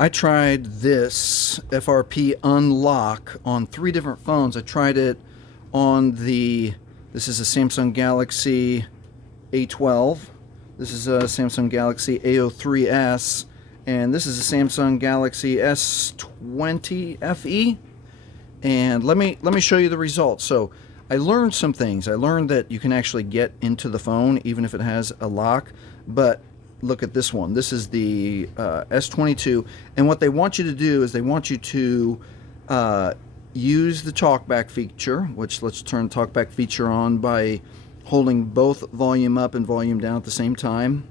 I tried this FRP unlock on 3 different phones. I tried it on this is a Samsung Galaxy A12. This is a Samsung Galaxy A03s. And this is a Samsung Galaxy S20 FE. And let me show you the results. So I learned some things. I learned that you can actually get into the phone even if it has a lock. But look at this one. This is the S22, and what they want you to do is they want you to use the talkback feature, which let's turn talkback feature on by holding both volume up and volume down at the same time.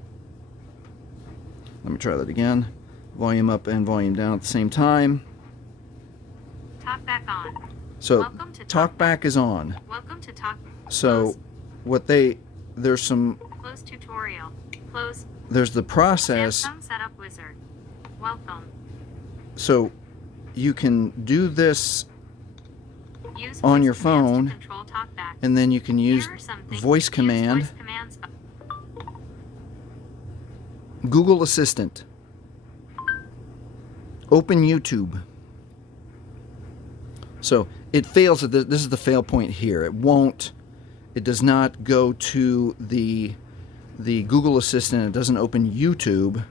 Let me try that again. Volume up and volume down at the same time. Talkback on. So talkback is on. Welcome to Talk. So Close. There's some Close tutorial. Close. There's the process. Samsung Setup Wizard. Welcome. So you can do this Use on voice your commands phone, to control talkback. and then you can use Here are some things. voice Use command, voice commands. Google Assistant, open YouTube. So it fails at this is the fail point here. It does not go to the Google Assistant. It doesn't open YouTube.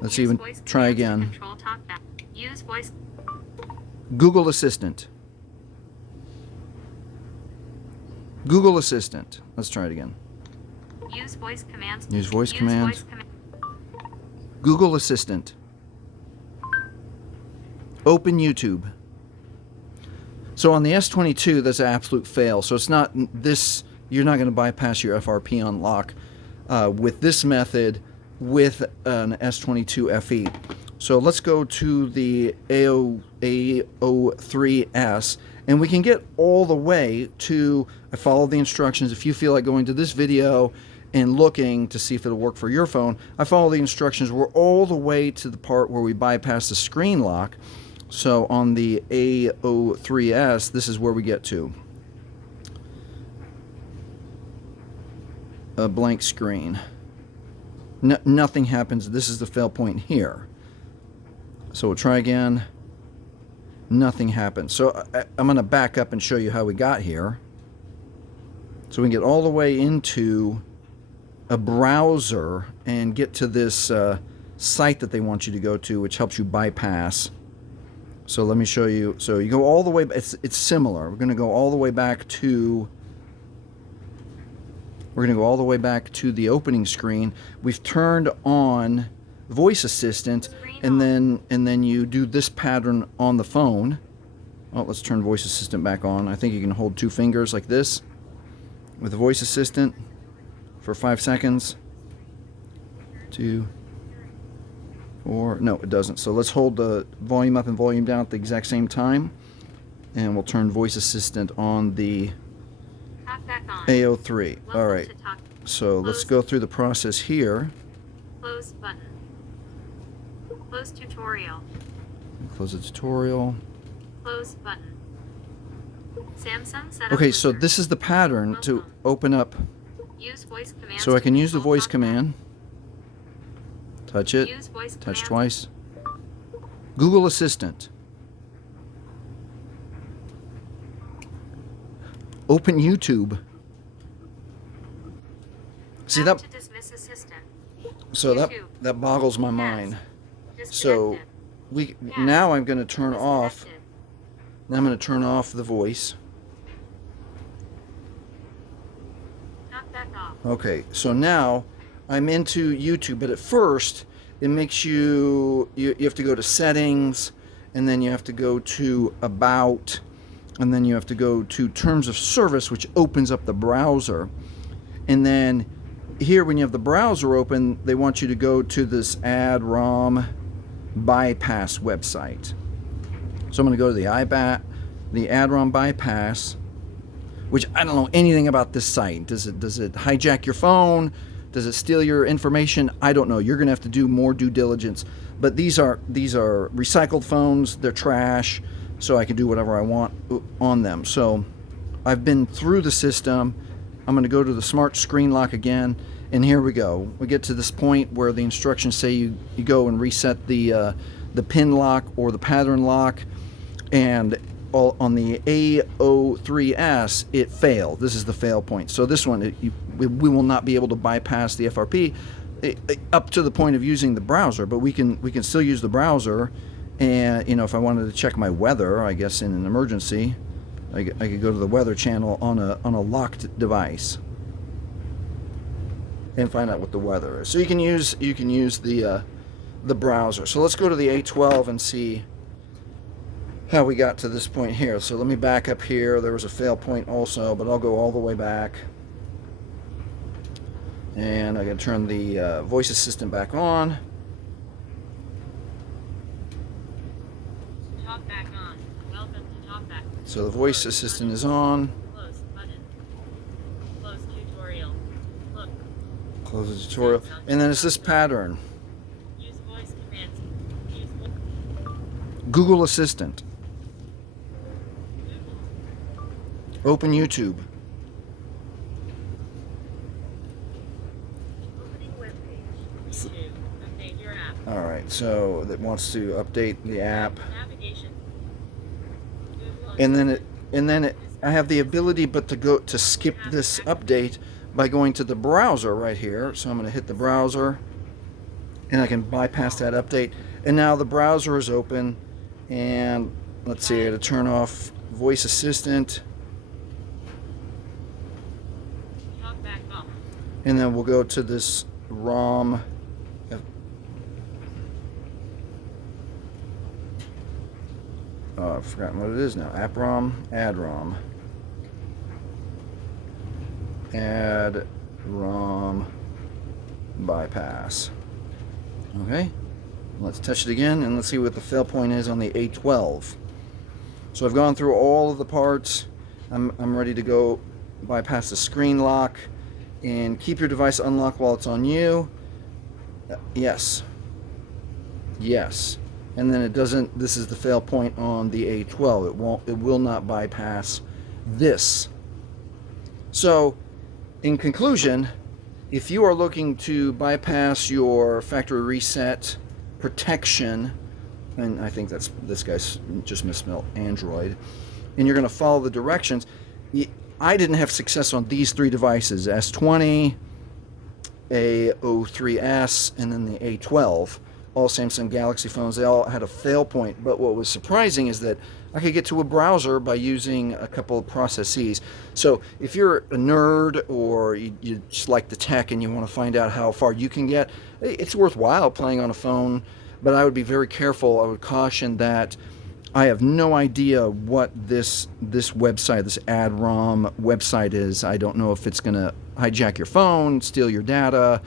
Let's Use even voice try commands to again. control talkback. Use voice. Google Assistant. Google Assistant. Let's try it again. Use voice commands. Use voice Use commands. voice command. Google Assistant. Open YouTube. So on the S22, that's an absolute fail. So it's not this. You're not going to bypass your FRP unlock with this method with an S22 FE. So let's go to the A03s, and we can get all the way to. I follow the instructions. If you feel like going to this video and looking to see if it'll work for your phone, I follow the instructions. We're all the way to the part where we bypass the screen lock. So on the A03s, this is where we get to. A blank screen. Nothing happens. This is the fail point here. So we'll try again. Nothing happens. So I'm going to back up and show you how we got here. So we can get all the way into a browser and get to this site that they want you to go to, which helps you bypass. So let me show you. So you go all the way. It's similar. We're going to go all the way back to. We're going to go all the way back to the opening screen. We've turned on voice assistant, and then you do this pattern on the phone. Oh, let's turn voice assistant back on. I think you can hold 2 fingers like this with the voice assistant for 5 seconds. 2, 4. No, it doesn't. So let's hold the volume up and volume down at the exact same time, and we'll turn voice assistant on the A03. All right. So let's go through the process here. Close button. Close tutorial. Close the tutorial. Close button. Samsung Setup Okay, so Wizard. this is the pattern to open up. Use voice command. So I can use the voice command. Touch it. Use voice Touch command. twice. Google Assistant. Open YouTube. See that? To dismiss assistant. So YouTube. that boggles my mind. So Disconnected. now I'm going to turn off. Disconnected. Now I'm going to turn off the voice. Talkback off. Okay, so now I'm into YouTube, but at first it makes you have to go to settings, and then you have to go to about, and then you have to go to terms of service, which opens up the browser. And then here, when you have the browser open, they want you to go to this add ROM bypass website. So I'm going to go to the add ROM bypass, which I don't know anything about this site. Does it hijack your phone? Does it steal your information? I don't know. You're going to have to do more due diligence. But these are recycled phones. They're trash, so I can do whatever I want on them. So I've been through the system. I'm going to go to the smart screen lock again, and here we go. We get to this point where the instructions say you go and reset the the pin lock or the pattern lock, and on the A03s it failed. This is the fail point. So this one, we will not be able to bypass the FRP up to the point of using the browser, but we can still use the browser. And if I wanted to check my weather, I guess in an emergency, I could go to the weather channel on a locked device and find out what the weather is. So you can use the browser. So let's go to the A12 and see how we got to this point here. So let me back up here. There was a fail point also, but I'll go all the way back. And I'm going to turn the voice assistant back on. Talk back on. Welcome to talk back. So the voice assistant is on. Close button. Close tutorial. Look. Close the tutorial. And then it's this pattern. Use voice commands. Use Google Assistant. Open YouTube. opening web page. YouTube. Update your app. Alright, so it wants to update the app. Navigation. Google And then I have the ability to skip this update by going to the browser right here. So I'm going to hit the browser and I can bypass that update. And now the browser is open, and let's see, I got to turn off voice assistant, Talk back off. and then we'll go to this ROM. Oh, I've forgotten what it is now. App ROM, add ROM. Add ROM bypass. Okay, let's touch it again and let's see what the fail point is on the A12. So I've gone through all of the parts. I'm ready to go bypass the screen lock and keep your device unlocked while it's on you. Yes. Yes. And then it doesn't, this is the fail point on the A12. It will not bypass this. So in conclusion, if you are looking to bypass your factory reset protection, and I think this guy's just misspelled Android, and you're going to follow the directions, I didn't have success on these three devices, S20, A03s, and then the A12. All Samsung Galaxy phones, they all had a fail point. But what was surprising is that I could get to a browser by using a couple of processes. So if you're a nerd or you just like the tech and you want to find out how far you can get, it's worthwhile playing on a phone. But I would be very careful. I would caution that I have no idea what this website, this AdROM website is. I don't know if it's going to hijack your phone, steal your data.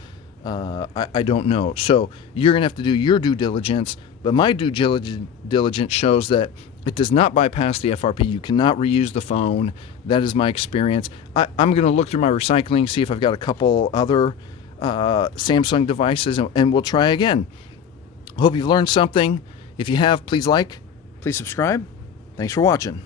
I don't know. So you're going to have to do your due diligence, but my due diligence shows that it does not bypass the FRP. You cannot reuse the phone. That is my experience. I'm going to look through my recycling, see if I've got a couple other Samsung devices, and we'll try again. Hope you've learned something. If you have, please like, please subscribe. Thanks for watching.